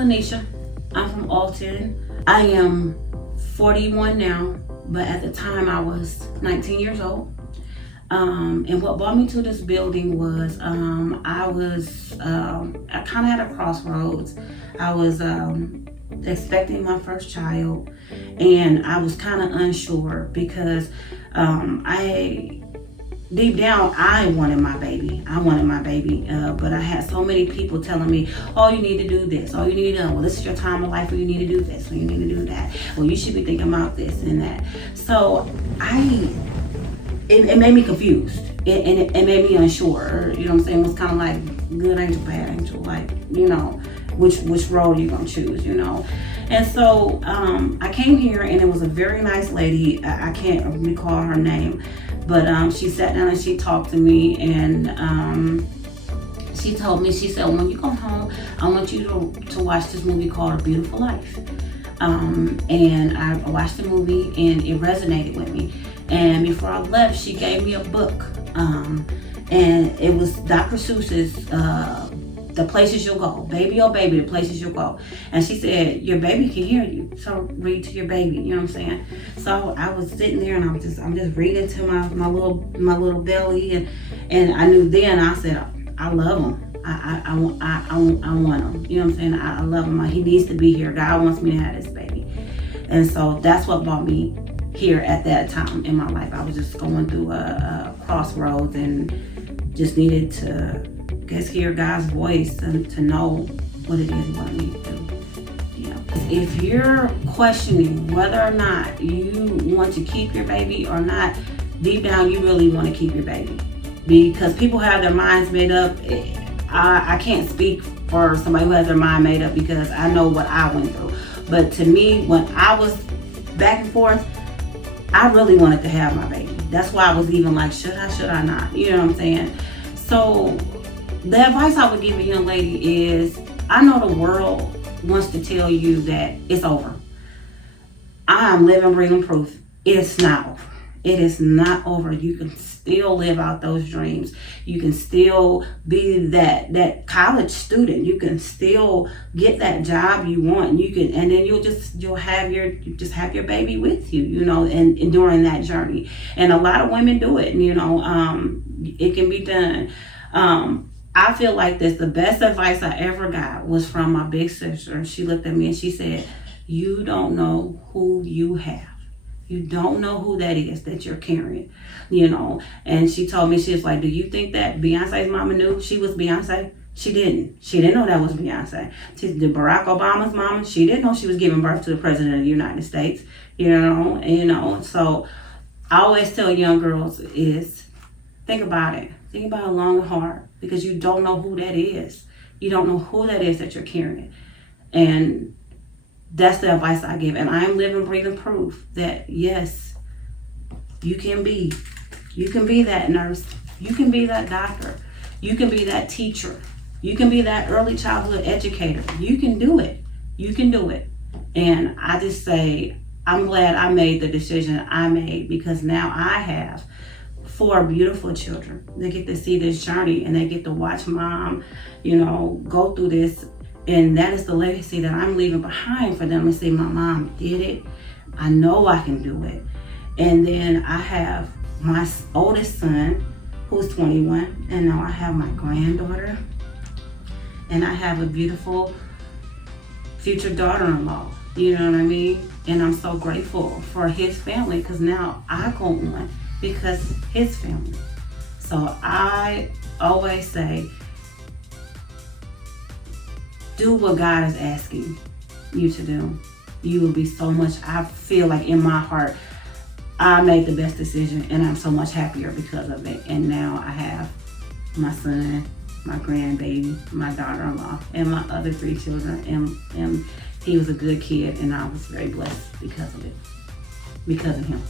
Lanesha. I'm from Alton. I am 41 now, but at the time I was 19 years old. And what brought me to this building was I kind of at a crossroads. I was expecting my first child, and I was kind of unsure because deep down, I wanted my baby. But I had so many people telling me, oh, you need to do this. Oh, you need to, well, this is your time of life where you need to do this. Or you need to do that. Well, you should be thinking about this and that. So it made me confused. It made me unsure. You know what I'm saying? It was kind of like good angel, bad angel. Like, you know, which road are you going to choose, you know? And so I came here, and it was a very nice lady. I can't recall her name. But she sat down and she talked to me, and she told me, she said, when you come home, I want you to watch this movie called A Beautiful Life. And I watched the movie, and it resonated with me. And before I left, she gave me a book. And it was Dr. Seuss's The Places You'll Go. Baby, oh baby, the places you'll go. And she said, your baby can hear you, so read to your baby. You know what I'm saying? So I was sitting there, and I'm just reading to my little belly, and I knew then. I said, I love him. I want him. You know what I'm saying? I love him. He needs to be here. God wants me to have this baby. And so that's what brought me here at that time in my life. I was just going through a crossroads and just needed to hear God's voice and to know what it is He wanted me to do. Yeah. If you're questioning whether or not you want to keep your baby or not, deep down you really want to keep your baby, because people have their minds made up. I can't speak for somebody who has their mind made up, because I know what I went through. But to me, when I was back and forth, I really wanted to have my baby. That's why I was even like, should I not? You know what I'm saying? So the advice I would give a young lady is, I know the world wants to tell you that it's over. I am living, breathing proof. It's not over. It is not over. You can still live out those dreams. You can still be that college student. You can still get that job you want. You can, and then you'll have your baby with you, you know, and during that journey. And a lot of women do it, you know. It can be done. I feel like this. The best advice I ever got was from my big sister. She looked at me and she said, you don't know who you have. You don't know who that is that you're carrying, you know. And she told me, she was like, do you think that Beyonce's mama knew she was Beyonce? She didn't. She didn't know that was Beyonce. Did Barack Obama's mama? She didn't know she was giving birth to the president of the United States, you know. And, you know, so I always tell young girls is, think about it. Think about it long and hard, because you don't know who that is. You don't know who that is that you're carrying. And that's the advice I give. And I'm living, breathing proof that, yes, you can be that nurse. You can be that doctor. You can be that teacher. You can be that early childhood educator. You can do it. You can do it. And I just say, I'm glad I made the decision I made, because now I have 4 beautiful children. They get to see this journey, and they get to watch mom, you know, go through this. And that is the legacy that I'm leaving behind for them, to say, my mom did it. I know I can do it. And then I have my oldest son, who's 21, and now I have my granddaughter, and I have a beautiful future daughter-in-law. You know what I mean? And I'm so grateful for his family, because now I go on because his family. So I always say, do what God is asking you to do. You will be so much, I feel like in my heart, I made the best decision, and I'm so much happier because of it. And now I have my son, my grandbaby, my daughter-in-law, and my other 3 children. And he was a good kid, and I was very blessed because of it, because of him.